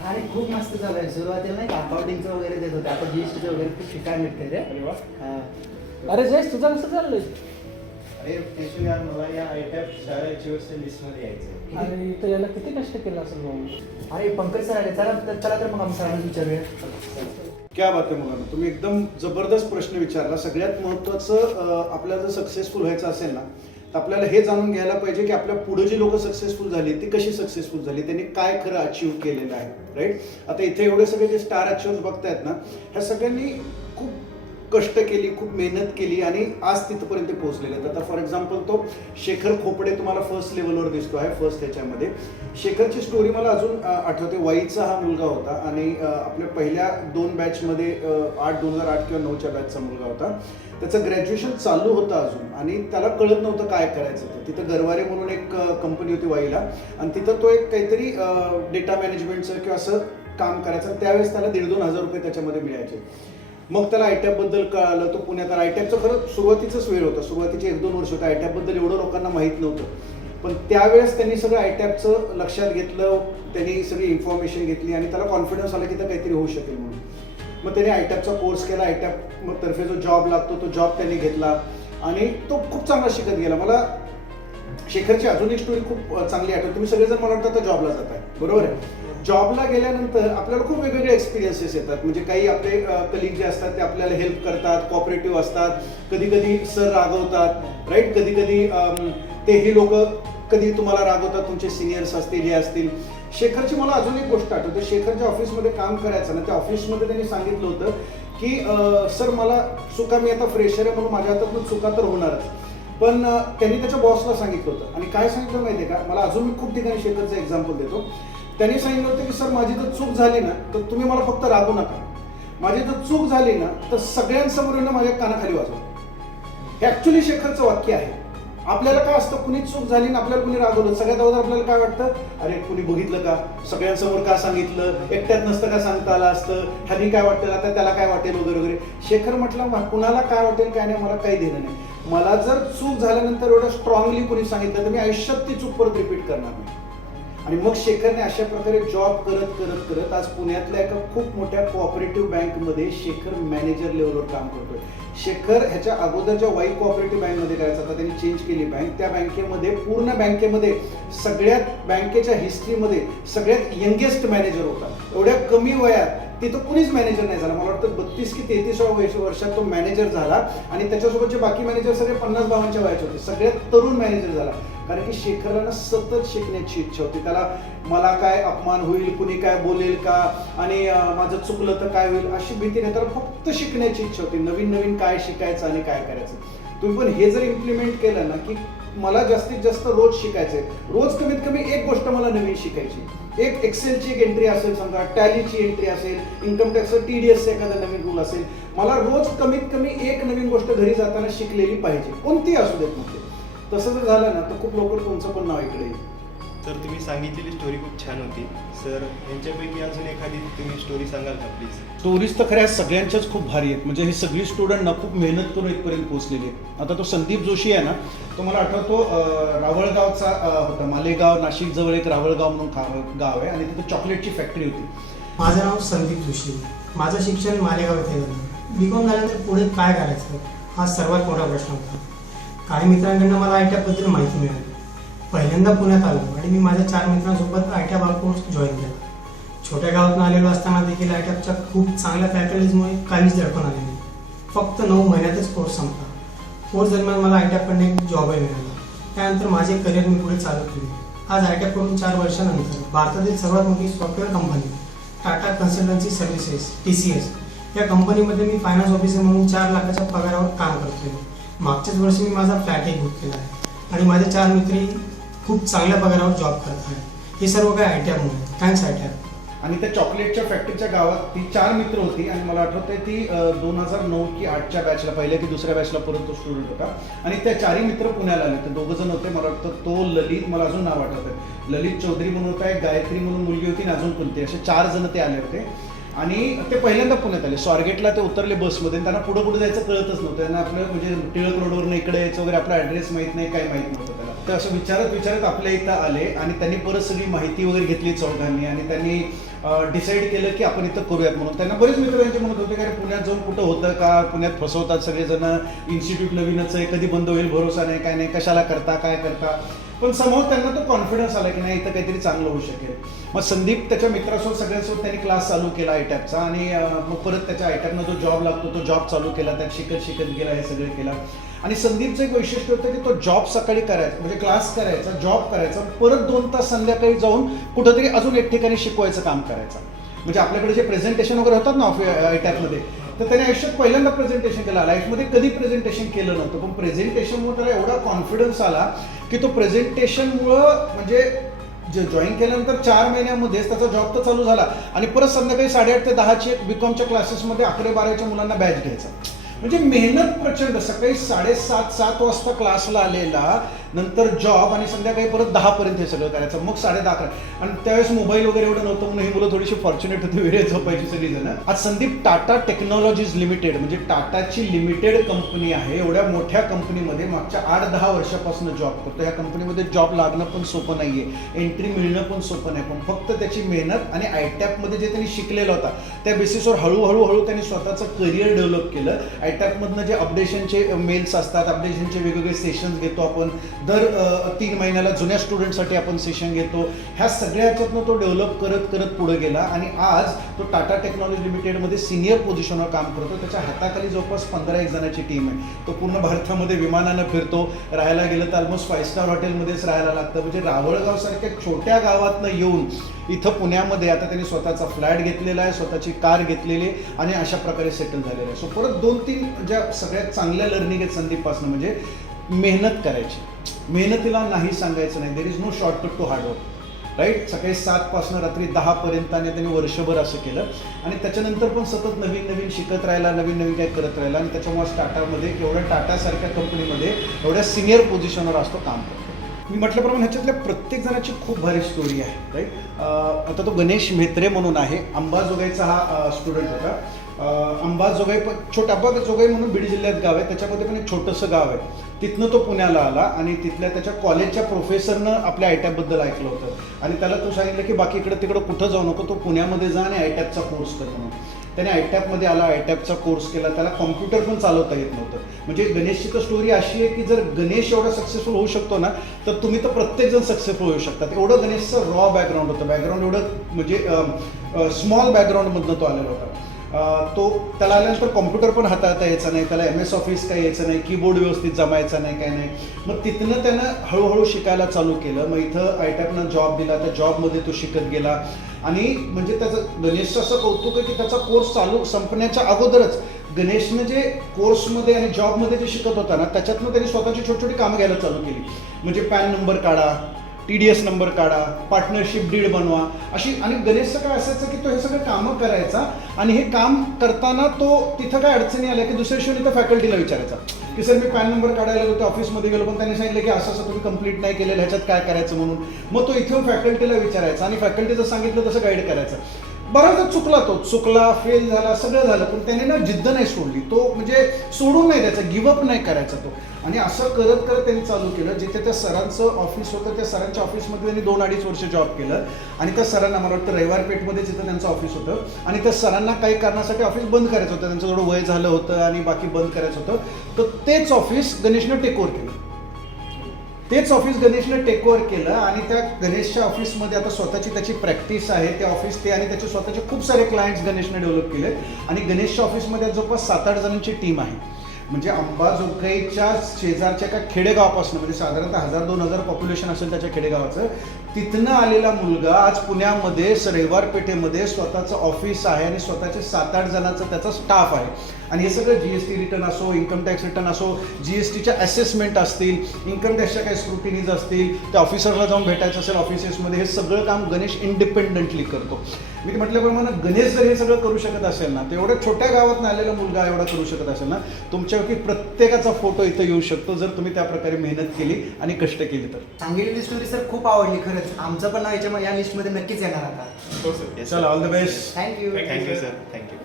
अरे खूप मस्त चालू आहे. सुरुवातीला नाही का अकाउंटिंगचं वगैरे देत होते, आता जीएसटीचं वगैरे खूप शिकायला मिळते रे. अरे वा. अरे जयेश, तुझं कसं चाललंय? अरे केशव यार, मला या आयटॅप शाळा अचिव्हर्सच्या लिस्टमध्ये यायचं. अरे इथं याला किती कष्ट केलं असेल भाऊ. अरे पंकज सर आले, चला चला तर मग आम्ही सरांना विचारूया. क्या बात आहे मुलांना, तुम्ही एकदम जबरदस्त प्रश्न विचारला. सगळ्यात महत्त्वाचं आपल्याला जर सक्सेसफुल व्हायचं असेल ना, तर आपल्याला हे जाणून घ्यायला पाहिजे की आपल्या पुढे जी लोक सक्सेसफुल झाली ती कशी सक्सेसफुल झाली, त्यांनी काय खरं अचीव्ह केलेलं आहे. राईट. आता इथे एवढे सगळे जे स्टार अचिव्हर्स बघतायत ना, ह्या सगळ्यांनी खूप कष्ट केली, खूप मेहनत केली आणि आज तिथपर्यंत पोहोचलेले आहेत. आता फॉर एक्झाम्पल तो शेखर खोपडे तुम्हाला फर्स्ट लेवलवर दिसतो आहे, फर्स्ट ह्याच्यामध्ये. शेखरची स्टोरी मला अजून आठवते. वाईचा हा मुलगा होता आणि आपल्या पहिल्या 2 बॅचमध्ये 2008 किंवा 2009च्या बॅचचा मुलगा होता. त्याचं ग्रॅज्युएशन चालू होतं अजून आणि त्याला कळत नव्हतं काय करायचं ते. तिथं गरवारे म्हणून एक कंपनी होती वाईला आणि तिथं तो एक काहीतरी डेटा मॅनेजमेंटचं किंवा असं काम करायचं. त्यावेळेस त्याला 1,500-2,000 रुपये त्याच्यामध्ये मिळायचे. मग त्याला आयटॅपबद्दल कळालं. तो पुण्यात आयटॅपचं खरं सुरुवातीचंच वेळ होता, सुरुवातीचे 1-2 वर्ष होतं. आयटॅपबद्दल एवढं लोकांना माहीत नव्हतं, पण त्यावेळेस त्यांनी सगळं आयटॅपचं लक्षात घेतलं, त्यांनी सगळी इन्फॉर्मेशन घेतली आणि त्याला कॉन्फिडन्स आला की तर काहीतरी होऊ शकेल म्हणून. मग त्याने आयटॅपचा कोर्स केला. आयटॅप मग तर्फे जो जॉब लागतो तो जॉब त्यांनी घेतला आणि तो खूप चांगला शिकत गेला. मला शेखरची अजून एक स्टोरी खूप चांगली आठवते. तुम्ही सगळेजण मला वाटतं आता जॉबला जात आहे, बरोबर आहे. जॉबला गेल्यानंतर आपल्याला खूप वेगवेगळे एक्सपिरियन्सेस येतात. म्हणजे काही आपले कलिग जे असतात ते आपल्याला हेल्प करतात, कॉपरेटिव्ह असतात. कधी कधी सर रागवतात, राईट. कधी कधी तेही लोक कधी तुम्हाला रागवतात, तुमचे सिनियर्स असतील, हे असतील. शेखरची मला अजून एक गोष्ट आठवते. शेखरच्या ऑफिसमध्ये काम करायचं ना, त्या ऑफिसमध्ये त्यांनी सांगितलं होतं की सर मला चुका, मी आता फ्रेशर आहे म्हणून माझ्या हातातून चुका तर होणारच, पण त्यांनी त्याच्या बॉसला सांगितलं होतं. आणि काय सांगितलं माहिती आहे का, मला अजून मी खूप ठिकाणी शेखरचं एक्झाम्पल देतो. त्यांनी सांगितलं होतं की सर माझी जर चूक झाली ना तर तुम्ही मला फक्त रागू नका. माझी जर चूक झाली ना तर सगळ्यांसमोर येणं माझ्या कानाखाली वाजवा. हे ॲक्च्युली शेखरचं वाक्य आहे. आपल्याला काय असतं, कुणी चूक झाली ना आपल्याला कुणी रागवलं, सगळ्यात अगोदर आपल्याला काय वाटतं, अरे कुणी बघितलं का, सगळ्यांसमोर का सांगितलं, एकट्यात नसतं का सांगता आलं असतं, ह्यानी काय वाटेल, आता त्याला काय वाटेल वगैरे वगैरे. शेखर म्हटलं कुणाला काय वाटेल काय नाही, मला काही देणं नाही. मला जर चूक झाल्यानंतर एवढं स्ट्रॉंगली कुणी सांगितलं तर मी आयुष्यात ती चूक परत रिपीट करणार नाही. आणि मग शेखरने अशा प्रकारे जॉब करत करत करत आज पुण्यातल्या एका खूप मोठ्या कोऑपरेटिव्ह बँकमध्ये शेखर मॅनेजर लेवलवर काम करतोय. शेखर ह्याच्या अगोदरच्या वाई कोऑपरेटिव्ह बँकमध्ये करायचा, आता त्यांनी चेंज केली बँक. त्या बँकेमध्ये पूर्ण बँकेमध्ये सगळ्यात बँकेच्या हिस्ट्रीमध्ये सगळ्यात यंगेस्ट मॅनेजर होता. एवढ्या कमी वयात तिथं कुणीच मॅनेजर नाही झाला. मला वाटतं 32 की 33व्या वर्षात तो मॅनेजर झाला आणि त्याच्यासोबतचे बाकी मॅनेजर सगळे 50-52च्या वयाचे होते. सगळ्यात तरुण मॅनेजर झाला. कारण की शेखरला ना सतत शिकण्याची इच्छा होती. त्याला मला काय अपमान होईल, कुणी काय बोलेल का, आणि माझं चुकलं तर काय होईल अशी भीती नाही. त्याला फक्त शिकण्याची इच्छा होती, नवीन नवीन काय शिकायचं आणि काय करायचं. तुम्ही पण हे जर इम्प्लिमेंट केलं ना की मला जास्तीत जास्त रोज शिकायचंय, रोज कमीत कमी एक गोष्ट मला नवीन शिकायची. एक एक्सेलची एक एंट्री असेल, समजा टॅलीची एंट्री असेल, इन्कम टॅक्सचं TDSचं एखादा नवीन रूल असेल, मला रोज कमीत कमी एक नवीन गोष्ट घरी जाताना शिकलेली पाहिजे, कोणतीही असू देत नव्हते. तसं जर झालं ना तर खूप लवकर तुमचं पण नाव इकडे येईल. तर तुम्ही सांगितलेली स्टोरी खूप छान होती सर. यांच्यापैकी अजून एखादी तुम्ही स्टोरी सांगाल का प्लीज? स्टोरीज तर खऱ्या सगळ्यांच्याच खूप भारी आहेत. म्हणजे हे सगळी स्टुडंट ना खूप मेहनत करून इथपर्यंत पोहोचलेली आहेत. आता तो संदीप जोशी आहे ना, तो मला आठवतो रावळगावचा होता. मालेगाव नाशिकजवळ एक रावळगाव म्हणून गाव आहे आणि तिथे चॉकलेटची फॅक्टरी होती. माझं नाव संदीप जोशी. माझं शिक्षण मालेगाव येथे झालं. BCom झाल्यानंतर पुढे काय करायचं हा सर्वात मोठा प्रश्न होता. काही मित्रांकडून मला आयटॅपबद्दल माहिती मिळाली. पहिल्यांदा पुण्यात आलो आणि मी माझ्या 4 मित्रांसोबत आयटॅप हा कोर्स जॉईन केला. छोट्या गावातून आलेलो असताना देखील आयटॅपच्या खूप चांगल्या फॅकल्टीजमुळे काहीच दडपण आले नाही. फक्त 9 महिन्यातच कोर्स संपला. कोर्स दरम्यान मला आयटॅपकडून एक जॉबही मिळाला. त्यानंतर माझे करिअर मी पुढे चालू केले. आज आयटॅपकडून 4 वर्षानंतर भारतातील सर्वात मोठी software company Tata consultancy services TCS या कंपनीमध्ये मी फायनान्स ऑफिसर म्हणून 4 लाखाच्या पगारावर काम करतोय. मागच्याच वर्षी मी माझा फ्लॅटही बुक केला आहे आणि माझे 4 मित्रही खूप चांगल्या पगारावर जॉब करत आहेत. हे सर्व काय आयटॅपमुळे. थँक्स आयटॅप. आणि त्या चॉकलेटच्या फॅक्टरीच्या गावात ती 4 मित्र होती आणि मला आठवतंय ती 2009 की 8च्या बॅचला, पहिल्या की दुसऱ्या बॅचला परत तो स्टुडंट होता. आणि त्या 4ही मित्र पुण्याला आले. ते 2 जण होते. मला वाटतं तो ललित, मला अजून नाव आठवतंय, ललित चौधरी म्हणून होता, एक गायत्री म्हणून मुलगी होती आणि अजून कोणते, असे 4 जण ते आले होते. आणि ते पहिल्यांदा पुण्यात आले. स्वारगेटला ते उतरले बसमध्ये आणि त्यांना पुढे जायचं कळतच नव्हतं. त्यांना आपलं म्हणजे टिळक रोडवरनं इकडे यायचं वगैरे, आपला ॲड्रेस माहीत नाही, काय माहीत नव्हतं त्याला. तर असं विचारत आपल्या इथं आले आणि त्यांनी परत सगळी माहिती वगैरे घेतली चौघांनी आणि त्यांनी डिसाईड केलं की आपण इथं करूयात म्हणून. त्यांना बरेच मित्र त्यांचे म्हणत होते की अरे पुण्यात जाऊन कुठं होतं का, पुण्यात फसवतात सगळेजण, इन्स्टिट्यूट नवीनच आहे, कधी बंद होईल भरोसा नाही, काय नाही, कशाला करता काय करता. पण समोर त्यांना तो कॉन्फिडन्स आला की नाही इथं काहीतरी चांगलं होऊ शकेल. मग संदीप त्याच्या मित्रासोबत सगळ्यांसोबत त्यांनी क्लास चालू केला आयटॅपचा आणि मग परत त्याच्या आयटॅपनं जो जॉब लागतो तो जॉब चालू केला, त्यात शिकत गेला, हे सगळं केलं. आणि संदीपचं एक वैशिष्ट्य होतं की तो जॉब सकाळी करायचा, म्हणजे क्लास करायचा, जॉब करायचा, परत 2 तास संध्याकाळी जाऊन कुठंतरी अजून एक ठिकाणी शिकवायचं काम करायचं. म्हणजे आपल्याकडे जे प्रेझेंटेशन वगैरे होतात ना आयटॅपमध्ये, तर त्याने आयुष्यात पहिल्यांदा प्रेझेंटेशन केलं, लाईफमध्ये कधी प्रेझेंटेशन केलं नव्हतं. पण प्रेझेंटेशनमुळे त्याला एवढा कॉन्फिडन्स आला की तो प्रेझेंटेशनमुळं म्हणजे जॉईन केल्यानंतर 4 महिन्यामध्येच त्याचा जॉब तर चालू झाला आणि परत संध्याकाळी 8:30 ते 10ची बीकॉमच्या क्लासेसमध्ये 11-12च्या मुलांना बॅच घ्यायचा. म्हणजे मेहनत प्रचंड. सकाळी 7:30 वाजता क्लासला आलेला, नंतर जॉब आणि संध्याकाळी परत 10पर्यंत हे सगळं करायचं, मग 10:30. आणि त्यावेळेस मोबाईल वगैरे एवढं नव्हतं म्हणून ही मुलं थोडीशी फॉर्च्युनेट होती, वेळेत झोपायची सगळीजण. आज संदीप टाटा टेक्नॉलॉजीज लिमिटेड म्हणजे टाटाची लिमिटेड कंपनी आहे, एवढ्या मोठ्या कंपनीमध्ये मागच्या 8-10 वर्षापासून जॉब करतो. या कंपनीमध्ये जॉब लागणं पण सोपं नाहीये, एंट्री मिळणं पण सोपं नाही, पण फक्त त्याची मेहनत आणि आयटॅपमध्ये जे त्यांनी शिकलेलं होता त्या बेसिसवर हळूहळू त्यांनी स्वतःचं करिअर डेव्हलप केलं. आयटॅपमधनं जे अपडेशनचे मेल्स असतात, अपडेशनचे वेगवेगळे सेशन्स घेतो आपण, दर 3 महिन्याला जुन्या स्टुडंटसाठी आपण सेशन घेतो. ह्या सगळ्या ह्याच्यातनं तो डेव्हलप करत पुढे गेला आणि आज तो टाटा टेक्नॉलॉजी लिमिटेडमध्ये सिनियर पोझिशनवर काम करतो. त्याच्या हाताखाली जवळपास 15 जणांची टीम आहे. तो पूर्ण भारतामध्ये विमानानं फिरतो, राहायला गेलं तर ऑलमोस्ट 5 स्टार हॉटेलमध्येच राहायला लागतं. म्हणजे रावळगावसारख्या छोट्या गावातनं येऊन इथं पुण्यामध्ये आता त्यांनी स्वतःचा फ्लॅट घेतलेला आहे, स्वतःची कार घेतलेली आणि अशा प्रकारे सेटल झालेलं आहे. सो परत 2-3 ज्या सगळ्यात चांगल्या लर्निंग आहेत संदीपपासून म्हणजे मेहनत करायची. मेहनतीला नाही सांगायचं नाही. There is no shortcut to hard work, right. सकाळी 7 पासून रात्री 10 पर्यंत आणि त्यांनी वर्षभर असं केलं आणि त्याच्यानंतर पण सतत नवीन शिकत राहिला, नवीन काय करत राहिला आणि त्याच्यामुळे टाटामध्ये एवढ्या टाटासारख्या कंपनीमध्ये एवढ्या सिनियर पोझिशनवर असतो काम करतो. मी म्हटल्याप्रमाणे ह्याच्यातल्या प्रत्येक जणाची खूप भारी स्टोरी आहे, राईट. आता तो गणेश म्हेत्रे म्हणून आहे, अंबाजोगाईचा हा स्टुडंट होता. अंबाजोगाई पण अंबाजोगाई म्हणून बीड जिल्ह्यात गाव आहे, त्याच्यामध्ये पण एक छोटंसं गाव आहे. तिथनं तो पुण्याला आला आणि तिथल्या त्याच्या कॉलेजच्या प्रोफेसरनं आपल्या आयटॅपबद्दल ऐकलं होतं आणि त्याला तो सांगितलं की बाकी इकडं तिकडं कुठं जाऊ नको, तो पुण्यामध्ये जा आणि आयटॅपचा कोर्स कर म्हणून. त्याने आयटॅपमध्ये आला, आयटॅपचा कोर्स केला. त्याला कॉम्प्युटर पण चालवता येत नव्हतं. म्हणजे गणेशची तर स्टोरी अशी आहे की जर गणेश एवढा सक्सेसफुल होऊ शकतो ना तर तुम्ही तर प्रत्येकजण सक्सेसफुल होऊ शकतात. एवढं गणेशचं रॉ बॅकग्राऊंड होतं. बॅकग्राऊंड एवढं म्हणजे स्मॉल बॅकग्राऊंडमधनं तो आलेला होता. तो त्याला आल्यानंतर कॉम्प्युटर पण हाताळता यायचा नाही, त्याला MS ऑफिस काही यायचं नाही, कीबोर्ड व्यवस्थित जमायचा नाही, काय नाही. मग तिथनं त्यानं हळूहळू शिकायला चालू केलं. मग इथं आयटॅपनं जॉब दिला, त्या जॉबमध्ये तो शिकत गेला आणि म्हणजे त्याचं गणेशचं असं कौतुक आहे की त्याचा कोर्स संपण्याच्या अगोदरच गणेशनं जे कोर्समध्ये आणि जॉबमध्ये जे शिकत होता ना त्याच्यातनं त्यांनी स्वतःची छोटी कामं घ्यायला चालू केली. म्हणजे पॅन नंबर काढा, TDS नंबर काढा, पार्टनरशिप डीड बनवा अशी. आणि गणेशचं काय असायचं की तो हे सगळं कामं करायचा आणि हे काम करताना तो तिथं काय अडचणी आल्या की दुसऱ्या दिवशी त्या फॅकल्टीला विचारायचा की सर मी पॅन नंबर काढायला गेलो, ऑफिसमध्ये गेलो पण त्यांनी सांगितलं की असं तुम्ही कंप्लीट नाही केलेलं, ह्याच्यात काय करायचं म्हणून. मग तो इथं फॅकल्टीला विचारायचा आणि फॅकल्टीचं सांगितलं तसं गाईड करायचं. बराचदा चुकला, फेल झाला, सगळं झालं, पण त्याने ना जिद्द नाही सोडली. तो म्हणजे सोडून नाही द्यायचा, गिवअप नाही करायचा तो. आणि असं करत त्यांनी चालू केलं. जिथे त्या सरांचं ऑफिस होतं त्या सरांच्या ऑफिसमध्ये त्यांनी 2-2.5 वर्ष जॉब केलं आणि त्या सरांना मला वाटतं रविवार पेठमध्ये जिथं त्यांचं ऑफिस होतं आणि त्या सरांना काही कारणासाठी ऑफिस बंद करायचं होतं, त्यांचं थोडं वय झालं होतं आणि बाकी बंद करायचं होतं. तर तेच ऑफिस गणेशनं टेक ओव्हर केलं. तेच ऑफिस गणेशनं टेक ओव्हर केलं आणि त्या गणेशच्या ऑफिसमध्ये आता स्वतःची त्याची प्रॅक्टिस आहे. ते ऑफिस ते आणि त्याचे स्वतःचे खूप सारे क्लायंट्स गणेशनं डेव्हलप केले आणि गणेशच्या ऑफिसमध्ये जवळपास 7-8 जणांची टीम आहे. म्हणजे अंबाजोगाईच्या शेजारच्या एका खेडेगावापासून म्हणजे साधारणतः 1000-2000 पॉप्युलेशन असेल त्याच्या खेडेगावाचं, तिथनं आलेला मुलगा आज पुण्यामध्ये रविवार पेठेमध्ये स्वतःचं ऑफिस आहे आणि स्वतःचे 7-8 जणांचा त्याचा स्टाफ आहे. आणि हे सगळं GST रिटर्न असो, इन्कम टॅक्स रिटर्न असो, GSTच्या असेसमेंट असतील, इन्कम टॅक्सच्या काही स्क्रुटिनीज असतील, त्या ऑफिसरला जाऊन भेटायचं असेल ऑफिसेसमध्ये, हे सगळं काम गणेश इंडिपेंडंटली करतो. मी म्हटल्याप्रमाणे गणेश जर हे सगळं करू शकत असेल ना तर एवढ्या छोट्या गावातून आलेला मुलगा एवढा करू शकत असेल ना, तुमच्यापैकी प्रत्येकाचा फोटो इथं येऊ शकतो जर तुम्ही त्या प्रकारे मेहनत केली आणि कष्ट केले तर. सांगितलेली स्टोरी सर खूप आवडली खरंच. आमचं पण नाव या लिस्टमध्ये नक्कीच येणार आता. हो सर. चला, all the best. Thank you thank you sir. Thank you.